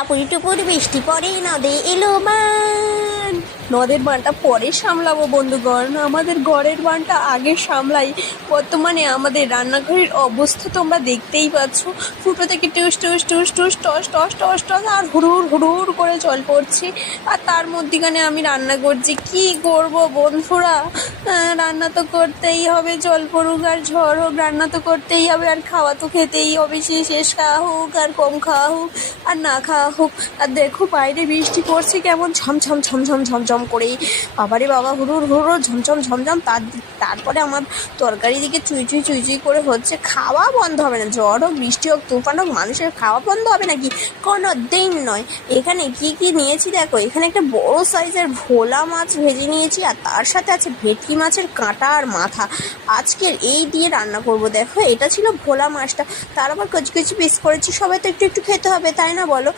টাপুর টুপুর বৃষ্টি পড়ে নদে এলো বান। নদের বানটা পরে সামলাবো বন্ধুগণ, আমাদের ঘরের বানটা আগে সামলাই। বর্তমানে আমাদের রান্নাঘরের অবস্থা তোমরা দেখতেই পাচ্ছ, ফুটো থেকে টুস টুস টুস টুস টস টস টস টস আর হুড়ুর হুড়ুর করে জল পড়ছে। আর তার মধ্যিখানে আমি রান্না করছি, কি করব বন্ধুরা? রান্না তো করতেই হবে, জল পড়ুক আর ঝড় হোক, রান্না তো করতেই হবে, আর খাওয়া তো খেতেই হবে, সে শেষ খাওয়া হোক আর কম খাওয়া হোক আর না খাওয়া হোক। আর দেখো বাইরে বৃষ্টি পড়ছে কেমন ঝমঝম ঝমঝম ঝমঝম করে, বাবারে বাবা, হুড়ুর হুড়ুর ঝমঝম ঝমঝম। তারপরে আমার তরকারি দিকে চুই চুই চুই চুই করে হচ্ছে। খাওয়া বন্ধ হবে না, ঝড় হোক বৃষ্টি হোক তুফান হোক, মানুষের খাওয়া বন্ধ হবে নাকি? কোনো দিন নয়। এখানে কি কি নিয়েছি দেখো, এখানে একটা বড় সাইজের ভোলা মাছ ভেজে নিয়েছি, আর তার সাথে আছে ভেটকি মাছের কাঁটা আর মাথা। আজকের এই দিয়ে রান্না করব। দেখো এটা ছিল ভোলা মাছটা, তার আবার কচি কচি পিস করেছি। সবাই তো একটু একটু খেতে হবে, তাই না বলো?